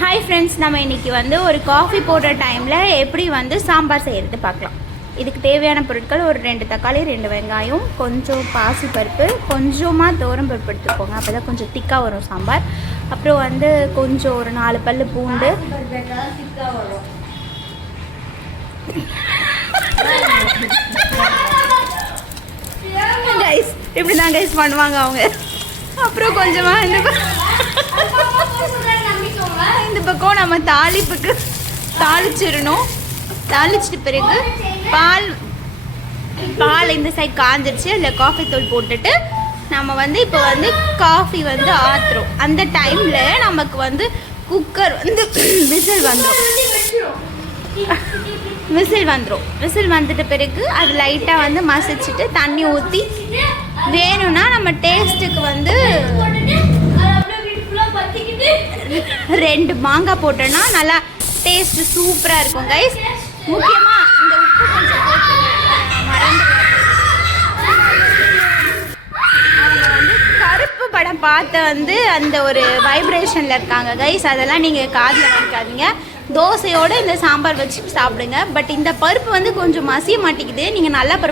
Hi friends, நம்ம இன்றைக்கி வந்து ஒரு காஃபி போடுற டைமில் எப்படி வந்து சாம்பார் செய்கிறது பார்க்கலாம். இதுக்கு தேவையான பொருட்கள் ஒரு 2 தக்காளி, 2 வெங்காயம், கொஞ்சம் பாசிப்பருப்பு, கொஞ்சமாக துவரம்பருப்பு எடுத்துக்கோங்க. அப்போ தான் கொஞ்சம் திக்காக வரும் சாம்பார். அப்புறம் வந்து கொஞ்சம் ஒரு 4 பல்லு பூண்டு. கைஸ் இப்படி தான் கைஸ் பண்ணுவாங்க அவங்க. அப்புறம் கொஞ்சமாக இந்த பக்கம் நம்ம தாளிப்புக்கு தாளிச்சிடணும். தாளிச்சிட்டு பிறகு பால் இந்த சைட் காஞ்சிருச்சு. அதில் காஃபி தூள் போட்டுட்டு நம்ம வந்து இப்போ வந்து காஃபி வந்து ஆற்றுறோம். அந்த டைமில் நமக்கு வந்து குக்கர் வந்து விசில் வந்துட்ட பிறகு அது லைட்டாக வந்து மசிச்சுட்டு தண்ணி ஊற்றி வேணும்னா நம்ம டேஸ்ட்டுக்கு வந்து 2 மாங்காய் போட்டோன்னா நல்லா டேஸ்ட்டு சூப்பராக இருக்கும் கைஸ். முக்கியமாக இந்த உப்பு கொஞ்சம் போட்டு அவங்க வந்து கருப்பு படம் பார்த்து வந்து அந்த ஒரு வைப்ரேஷனில் இருக்காங்க கைஸ். அதெல்லாம் நீங்கள் காதில் வாங்கிக்காதீங்க. தோசையோடு இந்த சாம்பார் வச்சு சாப்பிடுங்க. பட் இந்த பருப்பு வந்து கொஞ்சம் மசிய மாட்டேங்குது. நீங்கள் நல்லா பருப்பு